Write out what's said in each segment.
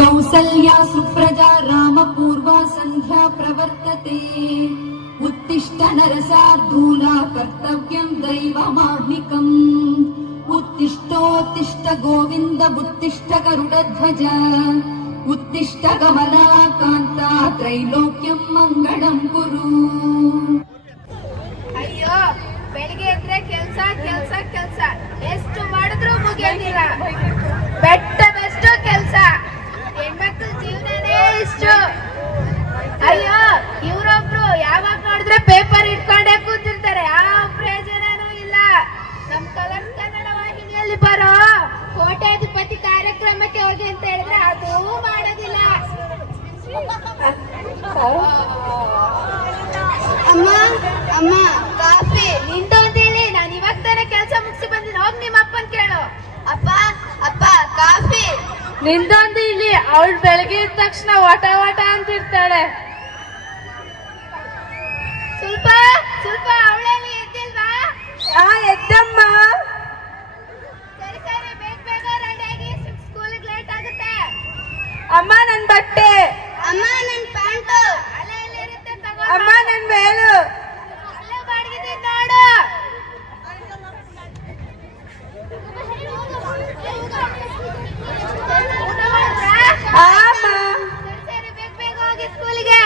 कौसल्या सुप्रजा रामपूर्वा संध्या प्रवर्तते उत्तिष्ठ नरसार्दूला कर्तव्यं दैवमाह्निकम् उत्तिष्ठोत्तिष्ठ गोविन्द उत्तिष्ठ गरुडध्वज उत्तिष्ठ कमलाकान्ता त्रैलोक्यं मंगलं कुरु. ಅಯ್ಯೋ, ಬೆಳಿಗ್ಗೆ ಎದ್ರೆ ಕೆಲ್ಸ ಕೆಲ್ಸ ಕೆಲ್ಸ, ಎಷ್ಟು ಮಾಡಿದ್ರು ಮುಗಿಯೋದಿಲ್ಲ. ಬೆಟ್ಟದಷ್ಟು ಕೆಲ್ಸ, ಹೆಣ್ಮಕ್ಳ ಜೀವನನೇ ಇಷ್ಟು. ಅಯ್ಯೋ, ಇವ್ರೊಬ್ರು ಯಾವಾಗ ನೋಡಿದ್ರೆ ಪೇಪರ್ ಇಟ್ಕೊಂಡೇ ಕೂತಿರ್ತಾರೆ, ಯಾವ ಪ್ರಯೋಜನನೂ ಇಲ್ಲ. ನಮ್ ಕಲರ್ಸ್ ಕನ್ನಡ ವಾಹಿನಿಯಲ್ಲಿ ಬರೋ ಕೋಟ್ಯಾಧಿಪತಿ ಕಾರ್ಯಕ್ರಮಕ್ಕೆ ಹೋಗಿ ಅಂತ ಹೇಳಿದ್ರೆ ಅದೂ ಮಾಡೋದಿಲ್ಲ. ಅಮ್ಮ ಅಮ್ಮ ಕಾಫಿ ನಿಂತೋದಿಲ್ಲಿ. ನಾನು ಇವಾಗ ತಾನೇ ಕೆಲಸ ಮುಗಿಸಿ ಬಂದಿನಿ, ಹೋಗಿ ನಿಮ್ಮ ಅಪ್ಪನ್ ಕೇಳು. ಅಪ್ಪ ಅಪ್ಪ ಕಾಫಿ ನಿಂದೊಂದು ಇಲ್ಲಿ. ಅವಳು ಬೆಳಗ್ಗೆ ಇದ್ದ ತಕ್ಷಣ ವಟ ವಟ ಅಂತಿರ್ತಾಳೆ. ಸ್ವಲ್ಪ ಸ್ವಲ್ಪ ಅವಳಲ್ಲಿ ಎದ್ದಿಲ್ವಾ? ಎದ್ದಮ್ಮ. ಸರಿ ಸರಿ, ಬೇಗ ಬೇಗ ರೆಡಿಯಾಗಿ, ಸ್ಕೂಲಿಗೆ ಲೇಟ್ ಆಗುತ್ತೆ. ಅಮ್ಮ ನನ್ ಬಟ್ಟೆ. ಅಮ್ಮ ನನ್ ಪ್ಯಾಂಟು ಅಲ್ಲೇ ಇರುತ್ತೆ, ತಗೋ. ಅಮ್ಮ ನನ್ ಮೇಲು ಅಲ್ಲೇ ಬಾಡಿಗಿದ್ದೀನಿ ನೋಡು. ಅಮ್ಮ. ಸರಿ ಸರಿ, ಬೇಗ ಬೇಗ ಹೋಗಿ ಸ್ಕೂಲಿಗೆ.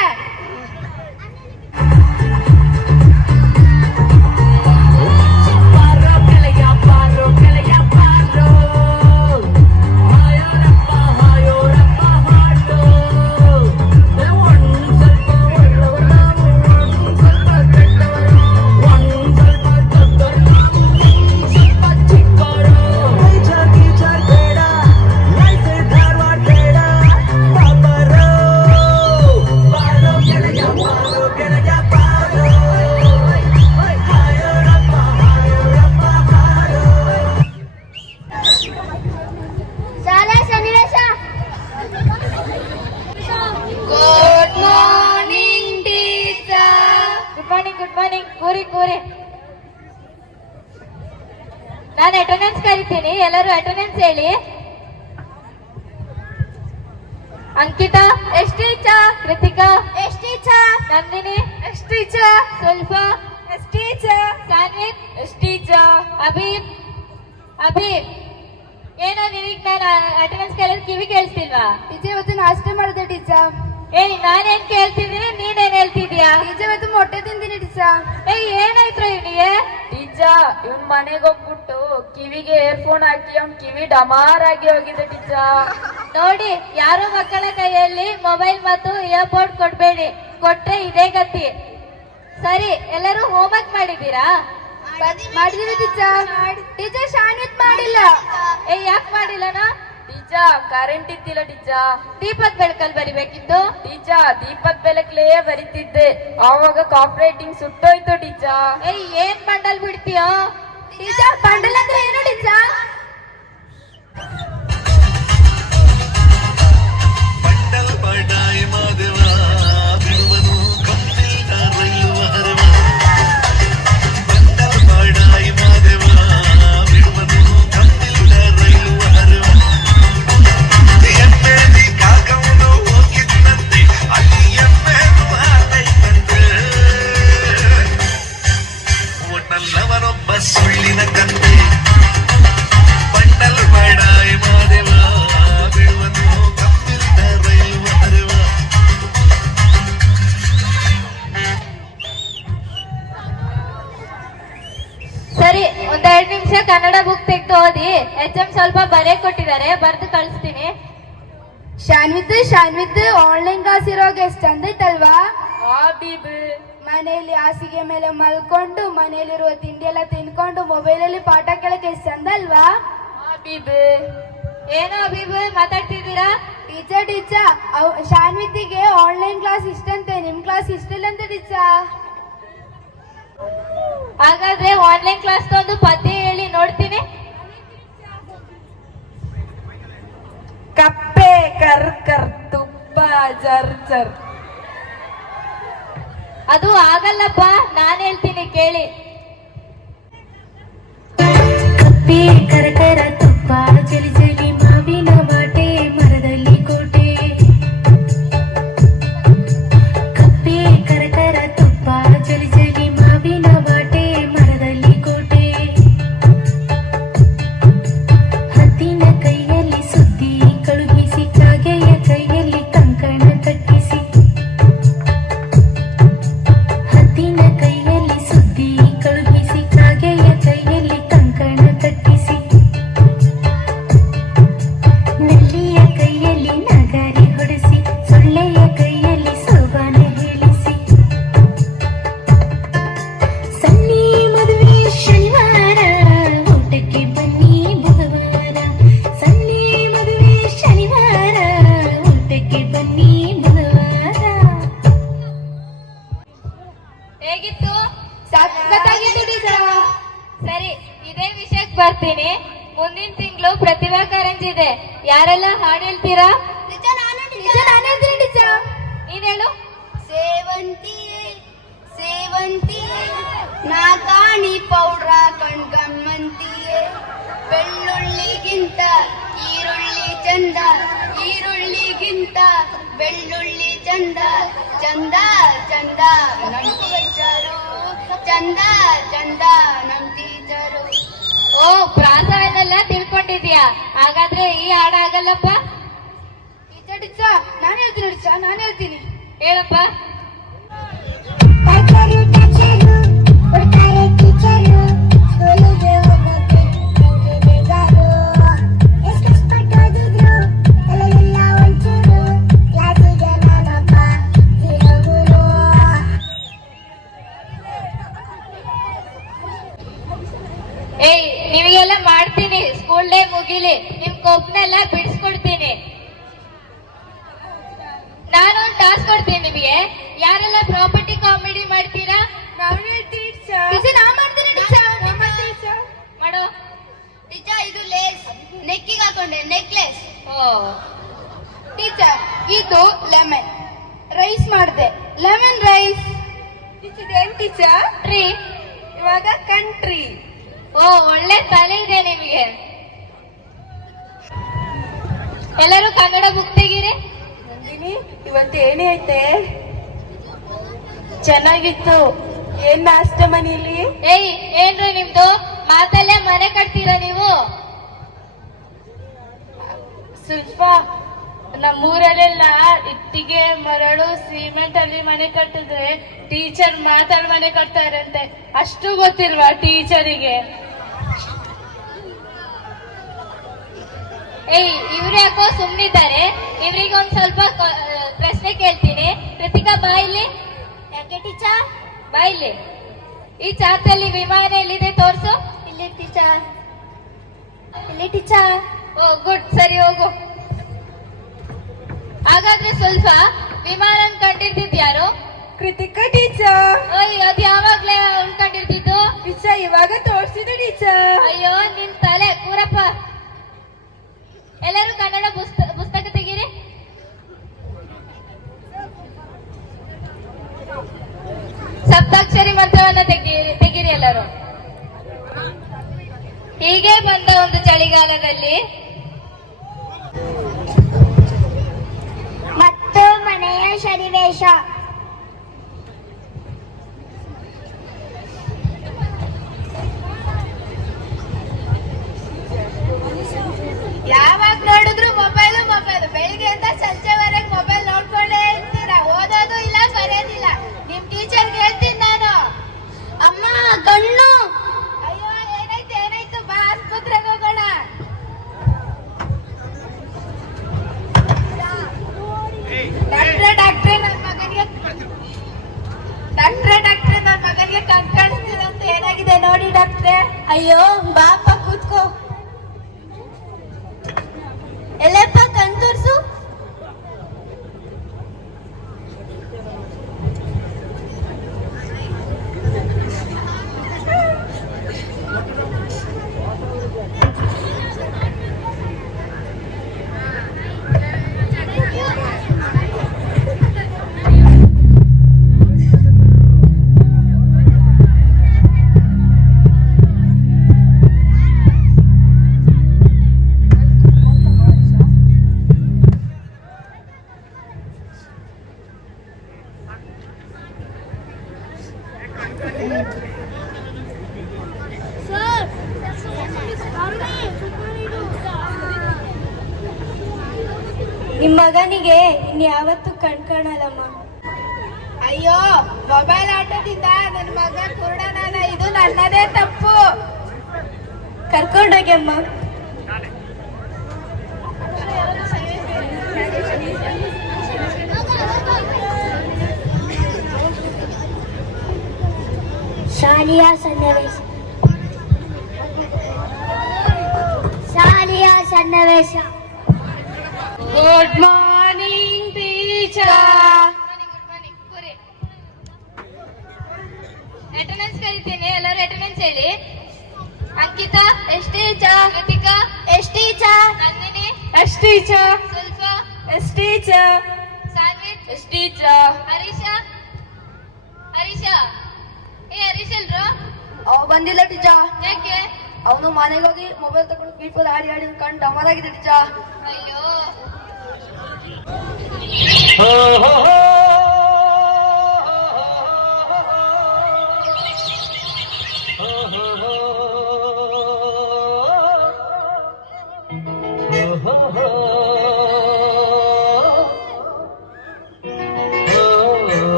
ನಾನು ಅಟೆಂಡೆನ್ಸ್ ಕರಿತೀನಿ, ಎಲ್ಲರೂ ಅಟೆಂಡೆನ್ಸ್ ಹೇಳಿ. ಅಂಕಿತಾ ಎಷ್ಟು ಟೀಚಾ? ಕೃತಿಕಾ ಎಷ್ಟು ಟೀಚಾ? ನಂದಿನಿ ಎಷ್ಟು ಟೀಚಾ? ಸ್ವಲ್ಪ ಎಷ್ಟು ಟೀಚಾ? ಸಾನ್ವಿತ್ ಎಷ್ಟು ಟೀಚಾ? ಅಭೀಪ್ ಅಭೀಪ್ ಏನೋ ನಿನಗೆ ನಾನು ಅಟೆಂಡೆನ್ಸ್ ಕೇಳಿದ್ರೆ ಕಿವಿ ಕೇಳಿಸ್ತಿಲ್ವಾ? ಟೀಚರ್ ಇವತ್ತು ನಾಷ್ಟೇ ಮಾಡಿದೆ ಟೀಚರ್. ನಾನೇನ್ ಕೇಳ್ತಿದ್ದೀನಿ, ನೀನೇನ್ ಹೇಳ್ತಿದ್ಯಾ? ಟೀಚರ್ ಇವತ್ತು ಮೊಟ್ಟೆ ತಿಂತೀನಿ ಟೀಚರ್. ಏನಾಯ್ತು ಇವನಿಗೆ? ಟೀಚರ್ ಇವನ್ ಮನೆಗೆ ಹೋಗ್ಬಿಟ್ಟು ಕಿವಿಗೆ ಏರ್ಫೋನ್ ಹಾಕಿ ಅವ್ನ್ ಕಿವಿ ಡಮಾರ್ ಆಗಿ ಹೋಗಿದೆ ಟೀಚರ್. ನೋಡಿ, ಯಾರೋ ಮಕ್ಕಳ ಕೈಯಲ್ಲಿ ಮೊಬೈಲ್ ಮತ್ತು ಇಯರ್ಪೋರ್ಟ್ ಕೊಡ್ಬೇಡಿ, ಕೊಟ್ರೆ ಇದೇ ಗತಿ. ಸರಿ, ಎಲ್ಲರೂ ಹೋಮ್ವರ್ಕ್ ಮಾಡಿದ್ದೀರಾ? ಮಾಡಿದೀವಿ ಟೀಚರ್. ಟೀಚರ್ ಶಾನ್ವಿತ್ ಮಾಡಿಲ್ಲ. ಯಾಕೆ ಮಾಡಿಲ್ಲನಾ? ಟೀಚರ್ ಕರೆಂಟ್ ಇದ್ದಿಲ್ಲ ಟೀಚರ್. ದೀಪದ ಬೆಳಕಲ್ಲಿ ಬರಿಬೇಕಿತ್ತು ಟೀಚರ್. ದೀಪದ ಬೆಳಕಲ್ಲೇ ಬರಿತಿದ್ದೆ, ಆವಾಗ ಕಾಫಿ ರೈಟಿಂಗ್ ಸುಟ್ಟೋಯ್ತು ಟೀಚರ್. ಏನ್ ಬಂಡಲ್ ಬಿಡ್ತೀಯೋ ಟೀಚರ್? ಬಂಡಲ್ ಅಂದ್ರೆ ಏನು ಟೀಚರ್? ಸರಿ, ಒಂದೆರಡು ನಿಮಿಷ ಕನ್ನಡ ಬುಕ್ ತೆಗೆದು ಓದಿ. HM ಸ್ವಲ್ಪ ಬರೆ ಕೊಟ್ಟಿದ್ದಾರೆ, ಬರ್ದು ಕಳಿಸ್ತೀನಿ. ಶಾನ್ವಿತ್ ಆನ್ಲೈನ್ ಕ್ಲಾಸ್ ಇರೋವಾಗ ಎಷ್ಟು ಅಂದೈತಲ್ವಾ? ಮನೆಯಲ್ಲಿ ಹಾಸಿಗೆ ಮೇಲೆ ಮಲ್ಕೊಂಡು, ಮನೆಯಲ್ಲಿರುವ ತಿಂಡಿ ಎಲ್ಲ ತಿನ್ಕೊಂಡು, ಮೊಬೈಲಲ್ಲಿ ಪಾಠ ಕೇಳಕ್ಕೆ ಎಷ್ಟು ಚಂದ ಅಲ್ವಾ? ಏನೋ ಅಭಿಬ್ ಮಾತಾಡ್ತಿದ್ದೀರಾ? ಟೀಚರ್ ಶಾನ್ವಿತಿಗೆ ಆನ್ಲೈನ್ ಕ್ಲಾಸ್ ಇಷ್ಟಂತೆ, ನಿಮ್ ಕ್ಲಾಸ್ ಇಷ್ಟಿಲ್ಲ ಅಂತ ಟೀಚರ್. ಹಾಗಾದ್ರೆ ಆನ್ಲೈನ್ ಕ್ಲಾಸ್ ಒಂದು ಪದ್ಯ ಹೇಳಿ ನೋಡ್ತೀನಿ. ಕಪ್ಪೆ ಕರ್ ಕರ್ ತುಪ್ಪ ಜರ್ ಜರ್. ಅದು ಆಗಲ್ಲಪ್ಪ, ನಾನು ಹೇಳ್ತೀನಿ ಕೇಳಿ. ಕಪ್ಪೆ ಕರಕರ ತುಪ್ಪ ಜಲಿ ಜಲಿ ಮಾವಿನ ಬಾಟೆ ಮರದಲ್ಲಿ ಕೋಟೆ. ಕಪ್ಪೆ ಕರಕರ ತುಪ್ಪ ಜಲಿ ಜಲಿ ಮಾವಿನ ಬಾಟೆ ಮರದಲ್ಲಿ ಕೋಟೆ. ಹದ್ದಿನ ಕೈಯಲ್ಲಿ ಸುದ್ದಿ ಕಳುಹಿಸಿ ಕಾಗೆಯ ಕೈಯಲ್ಲಿ ಕಂಕಣ ಕಟ್ಟಿಸಿ. ಹದ್ದಿನ ಕೈಯಲ್ಲಿ ಸುದ್ದಿ ಕಳುಹಿಸಿ ಕಾಗೆಯ ಕೈಯಲ್ಲಿ ಕಂಕಣ ಕಟ್ಟಿಸಿ. ನಲ್ಲಿಯ ಕೈಯಲ್ಲಿ ನಗಾರಿ ಹೊಡೆಸಿ ಸೊಳ್ಳೆಯ ಕೈಯಲ್ಲಿ ಸೋಬಾನ ಹೇಳಿಸಿ. ಸನ್ನಿ ಮದುವೆ ಶನಿವಾರ ಊಟಕ್ಕೆ ಬನ್ನಿ ಬುಧವಾರ. ಸನ್ನಿ ಮದುವೆ ಶನಿವಾರ ಊಟಕ್ಕೆ ಬನ್ನಿ ಬುಧವಾರ. ಹೇಗಿತ್ತು? ಸಖತ್ತಾಗಿತ್ತು ಟೀಚರ್. ಸರಿ, ಇದೇ ವಿಷಯಕ್ಕೆ ಬರ್ತೀನಿ. ಮುಂದಿನ ತಿಂಗಳು ಪ್ರತಿಭಾ ಕಾರಂಜಿ ಇದೆ. ಯಾರೆಲ್ಲ ಹಾಡು ಹೇಳ್ತೀರಾ? ಟೀಚರ್ ನಾನು ಹೇಳ್ತೀನಿ ಟೀಚರ್. ನೀನ್ ಹೇಳು. ಸೇವಂತಿಯೇ ಸೇವಂತಿಯೇ ನಾಕಾಣಿ ಪೌಡ್ರ ಕಣ್ಗಮ್ಮಂತಿಯೇ. ಬೆಳ್ಳುಳ್ಳಿಗಿಂತ ಈರುಳ್ಳಿ ಚಂದ, ಈರುಳ್ಳಿಗಿಂತ ಬೆಳ್ಳುಳ್ಳಿ ಚಂದ. ಚಂದ ಚಂದ ನಮ್ ಟೀಚರು, ಚಂದ ಚಂದ ನಮ್ ಟೀಚರು. ಓ, ಪ್ರಾಸವನ್ನೆಲ್ಲ ತಿಳ್ಕೊಂಡಿದ್ಯಾ? ಹಾಗಾದ್ರೆ ಈ ಹಾಡು ಆಗಲ್ಲಪ್ಪ. ಟೀಚರ್ ನಾನು ಹೇಳ್ತೀನಿ. ಹೇಳಪ್ಪ. ಏಯ್, ನಿಮಗೆಲ್ಲ ಮಾಡ್ತೀನಿ. ಸ್ಕೂಲ್ ಡೇ ಮುಗಿಲಿ, ನಿಮ್ ಕೊಬ್ಬನೆಲ್ಲ ಬಿಡಿಸ್ಕೊಡ್ತೀನಿ. ನಾನು ಒಂದು ಟಾಸ್ಕ್ ಕೊಡ್ತೀನಿ ನಿಮಗೆ. ಯಾರೆಲ್ಲ ಪ್ರಾಪರ್ಟಿ ಕಾಮಿಡಿ ಮಾಡ್ತೀರಾ? ನಾನು ಹೇಳ್ತೀನಿ ಟೀಚರ್. ನಾನು ಮಾಡ್ತೀನಿ ಟೀಚರ್. ಮಾಡೋ. ಟೀಚರ್ ಇದು ಲೇಸ್ ನೆಕ್ಕಿಗೆ ಹಾಕೊಂಡೆ, ನೆಕ್ಲೆಸ್. ಓ, ಟೀಚರ್ ಇದು ಲೆಮನ್ ರೈಸ್ ಮಾಡಿದೆ, ಲೆಮನ್ ರೈಸ್. ಟೀಚರ್ ಏನ್ ಟೀಚರ್? ಟ್ರೀ. ಇವಾಗ ಕಂಟ್ರಿ. ಓ, ಒಳ್ಳೆ ತಲೆ ಇದೆ ನಿಮಗೆ. ಎಲ್ಲರೂ ಕನ್ನಡ ಬುಕ್ ತೆಗೀರಿ. ಇವತ್ತು ಏನೇ ಐತೆ? ಚೆನ್ನಾಗಿತ್ತು. ಏನ್ ನಾಷ್ಟ ಮನೇಲಿ? ಏಯ್, ಏನ್ರಿ ನಿಮ್ದು? ಮಾತಲ್ಲೇ ಮನೆ ಕಟ್ತೀರಾ ನೀವು? ಸ್ವಲ್ಪ ನಮ್ಮೂರಲ್ಲೆಲ್ಲ ಇಟ್ಟಿಗೆ ಮರಳು ಸಿಮೆಂಟ್ ಅಲ್ಲಿ ಮನೆ ಕಟ್ಟಿದ್ರೆ ಟೀಚರ್ ಮಾತಾಡ್ ಮನೆ ಕಟ್ತಾರಂತೆ. ಅಷ್ಟು ಗೊತ್ತಿಲ್ವಾ ಟೀಚರಿಗೆ? ಏಯ್, ಇವ್ರು ಯಾಕೋ ಸುಮ್ನಿದ್ದಾರೆ. ಇವ್ರಿಗೆ ಒಂದ್ ಸ್ವಲ್ಪ ಪ್ರಶ್ನೆ ಕೇಳ್ತೀನಿ. ಕೃತಿಕಾ, ಬಾಯಿಲಿ. ಯಾಕೆ ಟೀಚರ್? ಬಾಯಿಲಿ. ಈ ಚಾರ್ಟಲ್ಲಿ ವಿಮಾನ ಎಲ್ಲಿದೆ ತೋರ್ಸು. ಇಲ್ಲಿ ಟೀಚರ್. ಇಲ್ಲಿ ಟೀಚರ್. ಓ, ಗುಡ್. ಸರಿ, ಹೋಗು. ಹಾಗಾದ್ರೆ ಸ್ವಲ್ಪ ವಿಮಾನ ಕಂಡಿರ್ತಿದ್ ಯಾರು? ಕೃತಿಕಾ ಟೀಚರ್. ಓಯ್, ಅದ್ ಯಾವಾಗ್ಲೇ ಉಳ್ಕೊಂಡಿರ್ತಿದ್ದು? ಟೀಚರ್ ಇವಾಗ ತೋರ್ಸಿದ್ರು ಟೀಚರ್. ಅಯ್ಯೋ, ನಿನ್ ತಲೆ ಕೂರಪ್ಪ. ಎಲ್ಲರೂ ಕನ್ನಡ ಪುಸ್ತಕ ತೆಗೀರಿ. ಸಪ್ತಾಕ್ಷರಿ ಮಂತ್ರವನ್ನ ತೆಗೀರಿ ಎಲ್ಲರೂ. ಹೀಗೆ ಬಂದ ಒಂದು ಚಳಿಗಾಲದಲ್ಲಿ ಮತ್ತು ಮನೆಯ ಸನ್ನಿವೇಶ. ಯಾವಾಗ ನೋಡಿದ್ರು ಮೊಬೈಲ್. ಬೆಳಿಗ್ಗೆಯಿಂದ ಸಂಜೆವರೆಗೆ ಮೊಬೈಲ್ ನೋಡ್ಕೊಂಡೇ ಇರ್ತೀರಾ. ಓದೋದು ಇಲ್ಲ, ಬರೆಯೋದಿಲ್ಲ. ನಿಮ್ ಟೀಚರ್ಗೆ ಹೇಳ್ತೀನಿ ನಾನು. ಅಮ್ಮ ಕಣ್ಣು. ಅಯ್ಯೋ, ಏನಾಯ್ತು ಬಾ, ಆಸ್ಪತ್ರೆಗೆ ಹೋಗೋಣ. ಡಾಕ್ಟ್ರೆ ನನ್ನ ಮಗನಿಗೆ ನಿಮ್ಮ ಮಗನಿಗೆ ಇನ್ಯಾವತ್ತೂ ಕಣ್ಕಾಣಲ್ಲಮ್ಮ. ಅಯ್ಯೋ, ಮೊಬೈಲ್ ಆಟದಿಂದ ನನ್ನ ಮಗ ಕುರುಡನಾದ. ಇದು ನನ್ನದೇ ತಪ್ಪು. ಕರ್ಕೊಂಡೋಗಿ ಅಮ್ಮ. ಶಾಲೆಯ ಸನ್ನಿವೇಶ. ಶಾಲೆಯ ಸನ್ನಿವೇಶ. Good morning teacher. ಅಟೆಂಡೆನ್ಸ್ ಕರಿತೀನಿ, ಎಲ್ಲರೂ ಅಟೆಂಡೆನ್ಸ್ ಹೇಳಿ. ಅಂಕಿತಾ ಎಷ್ಟು ಟೀಚರ್? ಕೃತಿಕಾ ಎಷ್ಟು ಟೀಚರ್? Nandini yes teacher. ಸುಲ್ಪ yes teacher. Sanvith yes teacher. Harisha Harisha ಏ ಹರೀಶ್ ಎಲ್ರು? ಅವ ಬಂದಿಲ್ಲ ಟೀಚರ್. ಯಾಕೆ? ಅವನು ಮನೆಗೆ ಹೋಗಿ ಮೊಬೈಲ್ ತಗೊಂಡು ಪೀಪಲ್ ಆಡಿ ಆಡಿ ಕಣ್ ಡಮರ್ ಆಗಿದೆ ಟೀಚರ್. ಅಯ್ಯೋ,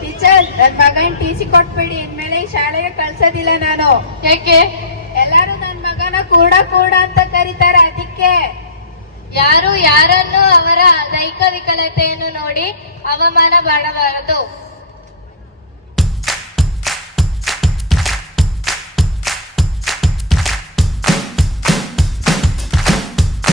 ಟೀಚರ್, ನನ್ನ ಮಗನ್ ಟಿಸಿ ಕೊಟ್ಬಿಡಿ. ಇನ್ಮೇಲೆ ಈ ಶಾಲೆಗೆ ಕಳ್ಸೋದಿಲ್ಲ ನಾನು. ಯಾಕೆ? ಎಲ್ಲರೂ ನನ್ನ ಮಗನ ಕೂಡ ಅಂತ ಕರೀತಾರೆ, ಅದಕ್ಕೆ. ಯಾರು ಯಾರನ್ನು ಅವರ ದೈಹಿಕ ವಿಕಲತೆಯನ್ನು ನೋಡಿ ಅವಮಾನ ಮಾಡಬಾರದು.